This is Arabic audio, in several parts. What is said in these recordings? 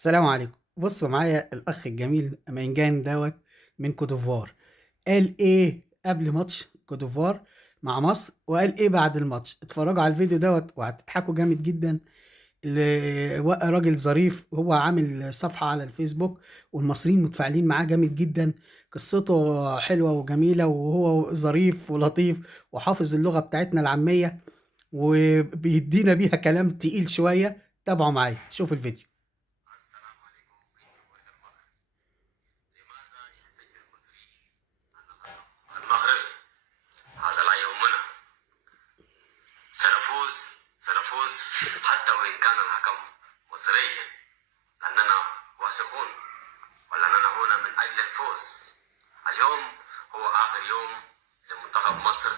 السلام عليكم. بصوا معايا الاخ الجميل مينجان دوت من كوتوفوار. قال ايه قبل ماتش كوتوفوار مع مصر وقال ايه بعد الماتش. اتفرجوا على الفيديو دوت وهتضحكوا جامد جدا. راجل ظريف، هو عامل صفحة على الفيسبوك والمصريين متفاعلين معاه جامد جدا. قصته حلوة وجميلة وهو ظريف ولطيف وحافظ اللغة بتاعتنا العامية وبيدينا بيها كلام تقيل شوية. تابعوا معايا، شوف الفيديو. المغرب هذا لا يهمنا. سنفوز حتى وإن كان الحكم مصريا، لأننا واثقون ولأننا هنا من أجل الفوز. اليوم هو آخر يوم لمنتخب مصر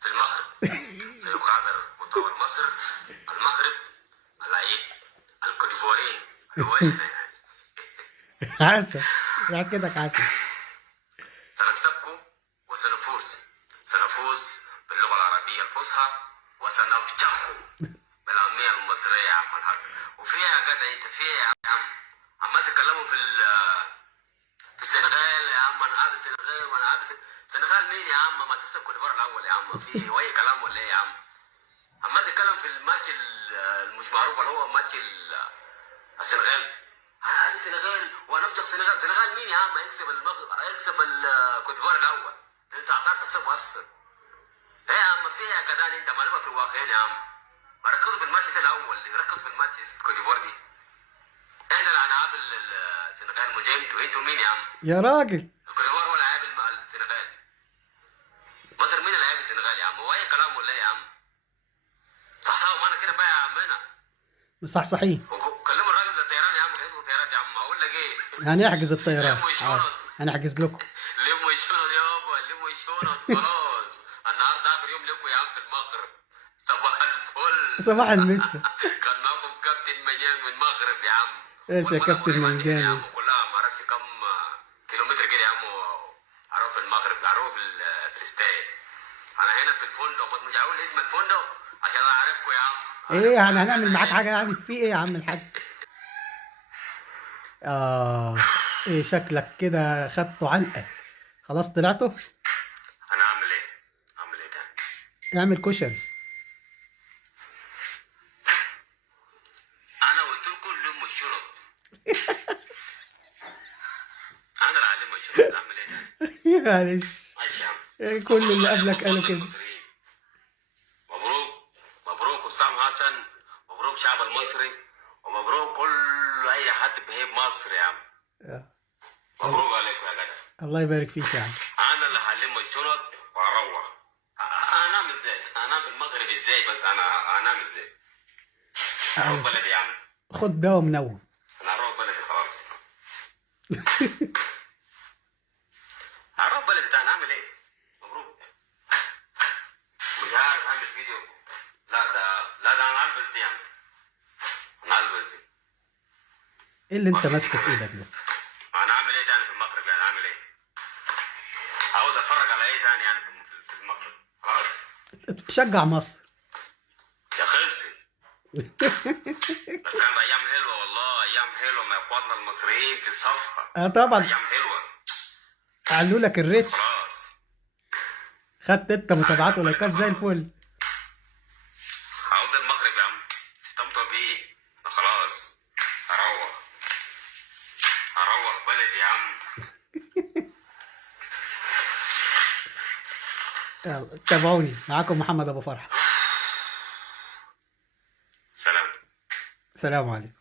في المغرب. سيغادر منتخب مصر المغرب العيد الكوتيفواريين هوينا يعني. عسل، يا كده عسل. سنكسبكم سنفوز باللغة العربية الفصحى وسنفجعكم بالأمنية المصرية يا عم الحاج. وفيها يا جدع انت فيها يا عم عمال تتكلموا في السنغال يا عم. انا قابل السنغال وانا قابل السنغال مين يا عم؟ ما تكسب كوت ديفوار الاول يا عم. في اي كلام ولا ايه يا عم؟ عمال تتكلم في الماتش المش معروف اللي هو ماتش السنغال. قابل السنغال وهنفجع السنغال مين يا عم؟ هيكسب الكوت ديفوار الاول. انت عارف تكسبه اصلا. ايه يا عم في ايه يا جدعان؟ انت مالبا في الواقعين يا عم. ما ركزوا في الماتش ده الاول، ركزوا في الماتش كوت ديفوار دي. احنا اللي هنقابل السنغال مجامد وانتوا مين يا عم؟ يا راجل، كوت ديفوار ولا هيقابل السنغال؟ مصر مين اللي هيقابل السنغال يا عم؟ هو اي كلام ولا ايه يا عم؟ صحصحوا معانا كده بقى يا عمنا. مصحصحين. كلموا الراجل ده الطيران يا عم، جهزوا طيارات يا عم. اقول لك ايه؟ هنحجز الطيران. لموا الشنط. هنحجز لكم. لموا الشنط يابا، لموا الشنط خلاص. النهارده اخر يوم لكم يا عم في المغرب. صباح الفل. صباح المسا. كان معاكم كابتن ميان من المغرب يا عم. ايش يا كابتن يا منجان؟ عم كلها ما اعرفش كم كيلومتر كده يا عم. اعرف في المغرب، اعرف في الاستاد. انا هنا في الفندق بس مش هقول اسم الفندق عشان انا عارفكم يا عم. ايه يعني هنعمل معاك حاجه؟ يعني في ايه يا عم الحاج؟ ايه شكلك كده خدته علقه؟ خلاص طلعته. انا اعمل ايه؟ اعمل ايه ده؟ اعمل كشري. انا قلت لكم لموا الشرط. انا اللي هلم الشرط. اعمل ايه ده؟ معلش، ماشي يا عم. كل اللي قبلك قالوا كده. مبروك مبروك حسام حسن، مبروك شعب المصري، ومبروك كل اي حد بيحب مصر يا عم. مبروك عليكم يا جدع. الله يبارك فيك يا عم. انا اللي هلم الشنط وهروح. هنام ازاي؟ هنام في المغرب ازاي؟ بس انا هنام ازاي؟ هروح بلدي يا عم. خد دواء منوم. انا هروح بلدي خلاص. هروح بلدي تاني. هعمل ايه؟ مبروك. مش عارف اعمل فيديو. لا ده انا هلبس دي يا عم. انا هلبس دي. ايه اللي انت ماسكه في ايدك ده؟ انا اعمل ايه تاني في المغرب يعني؟ اعمل ايه؟ عاوز اتفرج على ايه تاني يعني في المغرب؟ خلاص. شجع مصر. يا خلصي. بس كانت ايام حلوه والله، ايام حلوه مع اخواتنا المصريين في الصفحه. طبعا. ايام حلوه. قالوا لك الريتش. خلاص. خدت انت متابعات ولايكات زي الفل. عاوز المغرب يا عم، استمتع بيه. خلاص. هروح بلدي يا عم. تابعوني، معاكم محمد ابو فرح. سلام. سلام عليكم.